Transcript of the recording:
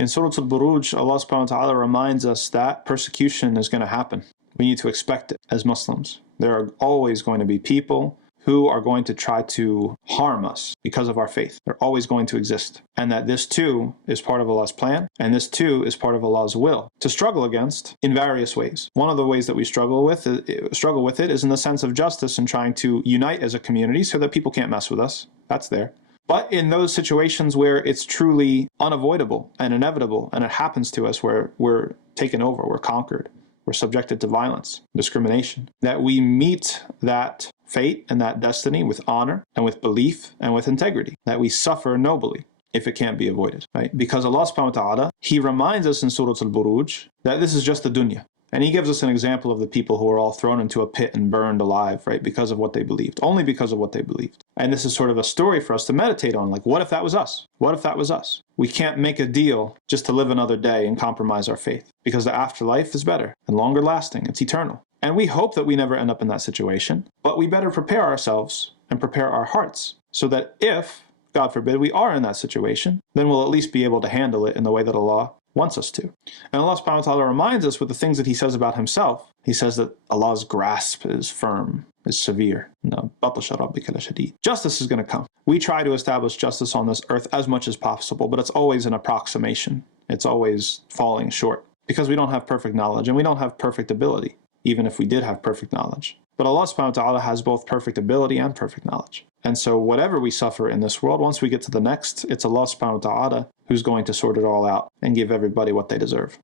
In Surah Al-Buruj, Allah subhanahu wa ta'ala reminds us that persecution is going to happen. We need to expect it as Muslims. There are always going to be people who are going to try to harm us because of our faith. They're always going to exist. And that this too is part of Allah's plan, and this too is part of Allah's will to struggle against in various ways. One of the ways that we struggle with it is in the sense of justice and trying to unite as a community so that people can't mess with us. That's there. But in those situations where it's truly unavoidable and inevitable, and it happens to us where we're taken over, we're conquered, we're subjected to violence, discrimination, that we meet that fate and that destiny with honor and with belief and with integrity, that we suffer nobly if it can't be avoided, right? Because Allah subhanahu wa ta'ala, He reminds us in Surah Al-Buruj that this is just the dunya. And He gives us an example of the people who were all thrown into a pit and burned alive, right? Because of what they believed, only because of what they believed. And this is sort of a story for us to meditate on, like, what if that was us? What if that was us? We can't make a deal just to live another day and compromise our faith, because the afterlife is better and longer lasting. It's eternal. And we hope that we never end up in that situation, but we better prepare ourselves and prepare our hearts so that if, God forbid, we are in that situation, then we'll at least be able to handle it in the way that Allah wants us to. And Allah subhanahu wa ta'ala reminds us with the things that He says about Himself. He says that Allah's grasp is firm, is severe. Justice is going to come. We try to establish justice on this earth as much as possible, but it's always an approximation. It's always falling short because we don't have perfect knowledge and we don't have perfect ability, even if we did have perfect knowledge. But Allah subhanahu wa ta'ala has both perfect ability and perfect knowledge. And so whatever we suffer in this world, once we get to the next, it's Allah subhanahu wa ta'ala who's going to sort it all out and give everybody what they deserve.